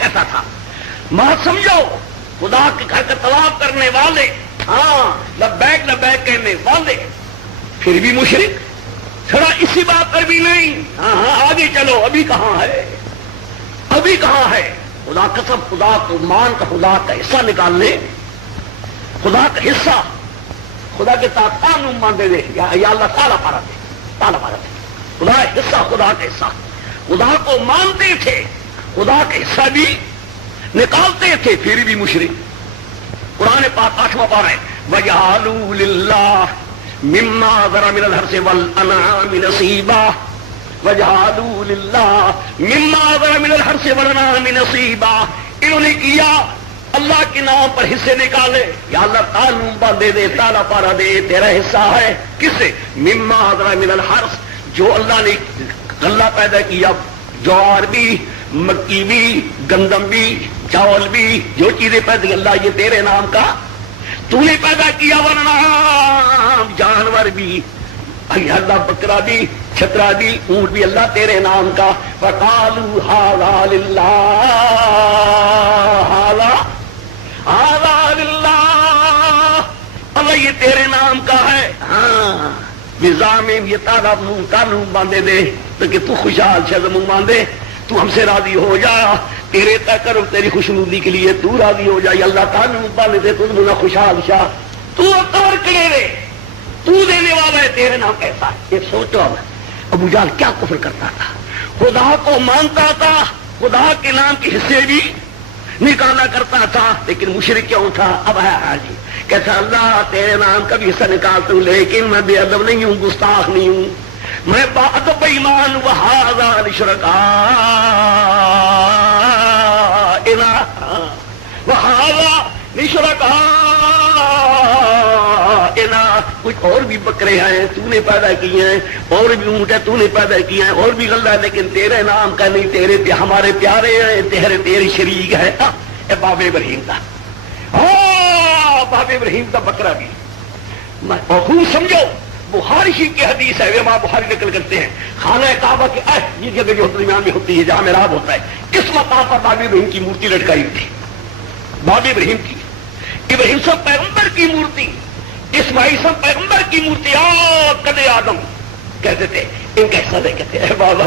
کیسا تھا؟ ماں سمجھو خدا کے گھر کا طواف کرنے والے، ہاں لبیک لبیک کہنے والے، پھر بھی مشرک، تھوڑا اسی بات پر بھی نہیں، ہاں ہاں آگے چلو، ابھی کہاں ہے، ابھی کہاں ہے؟ خدا قسم، خدا کو مان کا خدا کا حصہ نکال لے، خدا کا حصہ، خدا کے تاثان مان دے دے، یا اللہ تعالیٰ پارا دے، تعالیٰ پارا دے، خدا حصہ، خدا کا حصہ، خدا کو مانتے تھے، خدا کا حصہ بھی نکالتے تھے، پھر بھی مشرک۔ قرآن پاک 8واں پارہ ہے، وَجَعَلُوا لِلَّهِ مِمَّا ذَرَأَ مِنَ الْحَرْثِ وَالْأَنْعَامِ نَصِيبًا، وَجَعَلُوا لِلَّهِ مِمَّا ذَرَأَ مِنَ الْحَرْثِ وَالْأَنْعَامِ نَصِيبًا، انہوں نے کیا اللہ کے نام پر حصے نکالے، یا اللہ تعلیم باندھے دے، تالا پارا دے، تیرا حصہ ہے، کس سے؟ مِمَّا ذَرَأَ مِنَ الْحَرْث، جو اللہ نے غلہ پیدا کیا، جوار بھی، مکی بھی، گندم بھی، چاول بھی، جو چیزیں پیدا کی اللہ یہ تیرے نام کا تو نے پیدا کیا، ورنہ جانور بھی اللہ، بکرا بھی، چھترا بھی، اونٹ بھی اللہ تیرے نام کا۔ فَقَالُوا هَذَا لِلَّهِ هَذَا لِلَّهِ، اللہ یہ تیرے نام کا ہے، ہاں نظام یہ تعلق باندھے دے تو کہ تو خوشحال شہ منہ باندھے، تو ہم سے راضی ہو جا، تیرے تک تیری خوشنودی کے لیے تو راضی ہو جا، اللہ تعالیٰ باندھے دے تو منا خوشحال شاہ، تو اکبر کرے رے، تو دینے والا ہے، تیرے نام کیسا ہے؟ یہ سوچو ابو جہل کیا کفر کرتا تھا، خدا کو مانتا تھا، خدا کے نام کے حصے بھی نکالا کرتا تھا، لیکن مشرک کیوں تھا؟ اب ہے حاجی کہتا اللہ تیرے نام کا بھی حصہ نکالتا ہوں، لیکن میں بے ادب نہیں ہوں، گستاخ نہیں ہوں، میں باادب ایمان وہذا لشرکائنا، وہذا لشرکائنا، کچھ اور بھی بکرے ہیں تو نے پیدا کیے ہیں، اور بھی اونٹ ہے تو نے پیدا کیے ہیں، اور بھی غلہ ہے، لیکن تیرے نام کا نہیں، تیرے ہمارے پیارے ہیں، تیرے شریک ہے، اے باب ابراہیم کا، باب ابراہیم کا بکرا بھی، اور خوب سمجھو بخاری شریف کی حدیث ہے، امام بخاری نقل کرتے ہیں، خانہ کعبہ کے یہ جگہ جو درمیان میں ہوتی ہے جہاں محراب ہوتا ہے، اس مقام پر باب ابراہیم کی مورتی لٹکائی ہوئی تھی، باب ابراہیم کی، ابراہیم صاحب پیغمبر کی مورتی، اسماعیل صاحب پیغمبر کی مورتی، قد آدم کہتے تھے، ان کا حصہ دے کہتے ہیں بابا،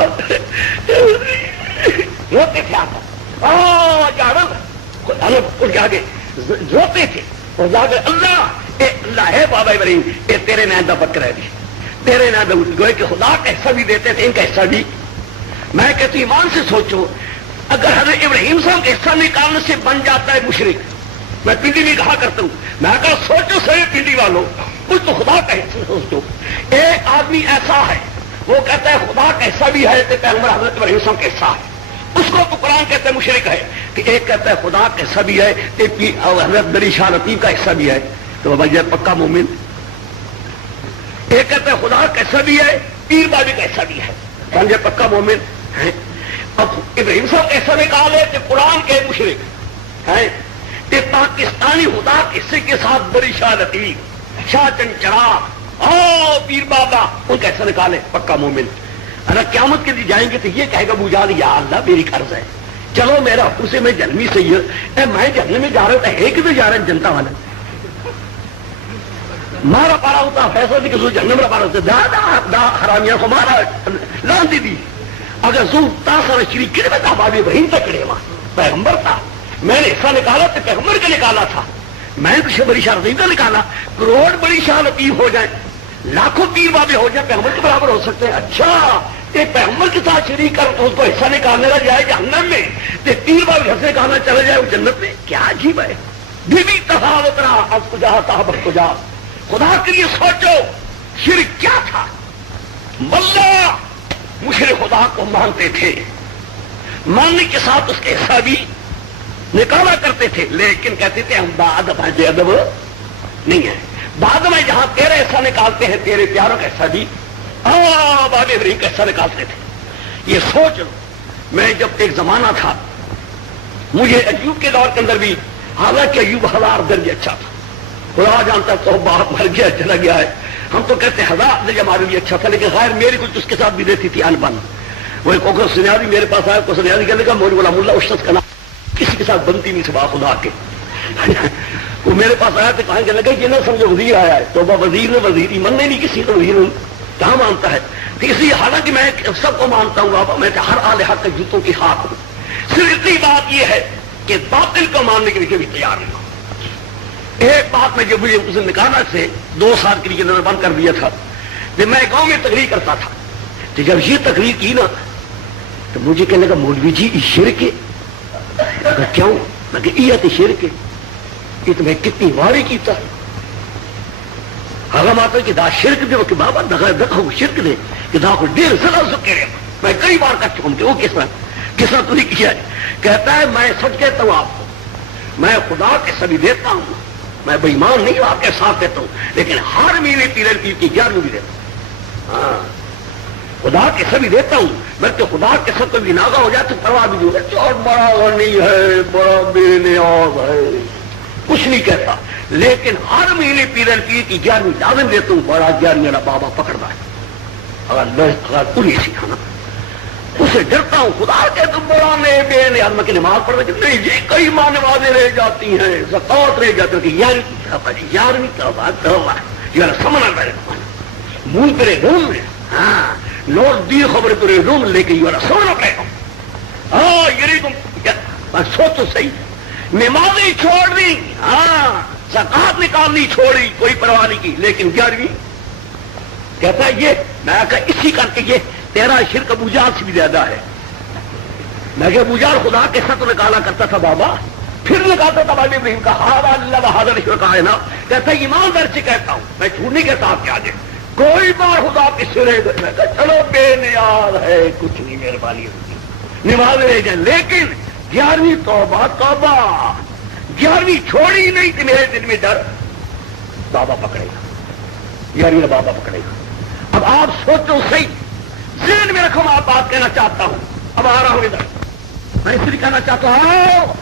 روتے تھے آدم کے آگے روتے تھے، اور جا کر اللہ ہے بابا ابراہیم، یہ تیرے نام کا بکرا ہے بھی، تیرے نام کا گوئے کہ خدا کا حصہ بھی دیتے تھے، ان کا حصہ بھی۔ میں کہتی ایمان سے سوچو، اگر حضرت ابراہیم صاحب کا حصہ نکالنے سے بن جاتا ہے مشرک، میں پنڈی میں کہا کرتا ہوں، میں کہا سوچو صحیح پنڈی والوں، کچھ تو خدا کا حصہ سوچو۔ ایک آدمی ایسا ہے وہ کہتا ہے خدا کا حصہ بھی ہے، تو پیغمبر حضرت ابراہیم صاحب کا حصہ ہے، اس کو تو قرآن کہتے ہیں مشرک ہے، کہ ایک کہتا ہے خدا کا حصہ بھی ہے، حضرت بری شاہ لطیف کا حصہ بھی ہے، تو بابا یہ پکا مومن۔ ایک کہتا ہے خدا کا حصہ بھی ہے، پیر بابی کا حصہ بھی ہے، سمجھے پکا مومن ہے۔ اب ابراہیم صاحب ایسا نکالے کہ قرآن کے مشرک ہیں، کہ پاکستانی خدا کے حصے کے ساتھ بری شاہ لطیف، شاہ چند چراغ، پیر بابا، ان کا حصہ نکالے پکا مومن۔ اگر قیامت کے لیے جائیں گے تو یہ کہے گا ابو جہل یا اللہ میری قرض ہے، چلو میرا اسے میں جنمی سید، میں جنم میں جا رہا ہوں، ہے کدھر جا رہے ہیں جنتا والا، مارا پارا ہوتا فیصلہ بھی کہ جنم را پارا ہوتا، دا حرامیاں کو مارا لان دی، اگر زور تاثر شریک کرے میں تا بابی بہین تکڑے وہاں پیغمبر تھا، میں نے حصہ نکالا تو پیغمبر کا نکالا تھا، میں نے بڑی شاہ لطیف کا نکالا، کروڑ بڑی شاہ لطیف ہو جائیں، لاکھوں پیر بابے ہو جائیں، پیغمبر کے برابر ہو سکتے ہیں۔ اچھا کہ پیغمبر کے ساتھ شریک کر تو اس کو حصہ نکالنے کا جائے جہنم میں، پیر بابے حصہ نکالنا چلا جائے وہ جنت میں، کیا عجیب ہے۔ بی بی تفاوت رہا اب کو جا صاحب کو جا، خدا کے لیے سوچو شرک کیا تھا۔ واللہ مشرک خدا کو مانتے تھے، ماننے کے ساتھ اس کے حصہ بھی نکالا کرتے تھے، لیکن کہتے تھے ہم بادب ہیں، بے ادب نہیں ہے، بعد میں جہاں تیرے حصہ نکالتے ہیں تیرے پیاروں کا حصہ بھی باب ابراہیم کا حصہ نکالتے تھے۔ یہ سوچ لو، میں جب ایک زمانہ تھا، مجھے ایوب کے دور کے اندر بھی، حالانکہ ایوب 1000 درجے اچھا تھا، خدا جانتا تو باپ مر گیا چلا گیا ہے، ہم تو کہتے ہیں 1000 درجے ہمارے لیے اچھا تھا، لیکن خیر میری کچھ اس کے ساتھ بھی دیتی تھی ان بن، وہ ایک سنیادی میرے پاس آیا، کو سنیادی کہنے کا مول غلام اللہ اشرف کا نام کسی کے ساتھ بنتی نہیں سوا خدا کے. وہ میرے پاس آیا تو کہنے لگا یہ نہ سمجھو وزیر آیا ہے. تو وزیر نے وزیر ہی مننے نہیں کسی کو, وزیر کہاں مانتا ہے. تو اس لیے حالانکہ میں سب کو مانتا ہوں بابا, میں ہر آل حق کے جوتوں کی ہاتھ ہوں. صرف اتنی بات یہ ہے کہ باطل کو ماننے کے لیے بھی تیار نہیں. ایک بات میں جو مجھے اس نکالا سے 2 سال کے لیے نظر بند کر دیا تھا کہ میں گاؤں میں تقریر کرتا تھا. تو جب یہ تقریر کی نا تو مجھے کہنے لگا مولوی جی یہ شرک ہے. کیوں؟ میں کہ یہ تو شرک ہے, یہ تو میں کتنی واری کیتا. ہم آتا کہ دا شرک دے کہ بابا دکھا شرک دے کہ دا کو 1.5 سال سکے رہے. میں کئی بار کر چکا ہوں کہ وہ کس طرح تو نہیں کیا ہے. کہتا ہے میں سچ کہتا ہوں آپ کو, میں خدا کے سبھی دیتا ہوں, میں بے ایمان نہیں ہوں آپ کے ساتھ دیتا ہوں, لیکن ہر مہینے پیرل پیر کی 11ویں بھی دیتا ہوں. ہاں خدا کے سبھی دیتا ہوں, بلکہ خدا کے سب کبھی ناغا ہو جائے تو پرواہ بھی نہیں ہوگا. اور بڑا غنی ہے, بڑا بے نیاز ہے, کچھ نہیں کہتا, لیکن ہر مہینے پیرل پیر کی 11ویں لازم دیتا ہوں. بڑا 11ویں والا بابا پکڑنا ہے, اگر پوری سکھانا اسے ڈرتا ہوں. خدا کے تم بڑا بے نیاز. میں کہ نماز پڑھ رہے نہیں جی, کئی ماں نمازیں رہ جاتی ہیں, زکات رہ جاتی ہے. 11ویں کیا بات ہے, سمجھنا میرے منہ تیرے روم میں. ہاں نوٹ دی خبر تیرے روم لے کے سمجھنا پڑے گا. ہاں یہ تم سوچو صحیح, نمازیں چھوڑ دی, ہاں زکات نکالنی چھوڑی, کوئی پرواہ نہیں کی, لیکن 11ویں کہتا ہے یہ. میں کہا اسی کر کے یہ تیرا شرک ابو جہل سے بھی زیادہ ہے. میں کہ ابو جہل خدا کے ساتھ نکالا کرتا تھا بابا, پھر نکالتا تھا بابا ابراہیم کا ہارا اللہ حاضر شرکا ہے نا. کہتا ہے ایماندار سے کہتا ہوں, میں جھوٹ نہیں کہتا آپ کے آگے, کوئی بار خدا کے سرے میں کہ چلو بے نیاز ہے, کچھ نہیں مہربانی ہوگی, نماز رہ جائیں. لیکن 11ویں توبہ توبہ 11ویں چھوڑی نہیں کہ میرے دل میں ڈر بابا پکڑے گا, 11ویں بابا پکڑے گا. اب آپ سوچو صحیح, ذہن میں رکھو, میں آپ بات کہنا چاہتا ہوں. اب آ رہا ہوں ادھر, میں اس لیے کہنا چاہتا ہوں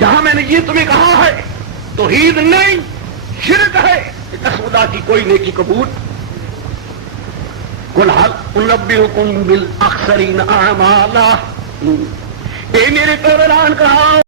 جہاں میں نے یہ تمہیں کہا ہے توحید نہیں شرک ہے, خدا کی کوئی نیکی قبول. قل هل انبئکم بالاخسرین اعمالا, اے میرے پیغمبران کہا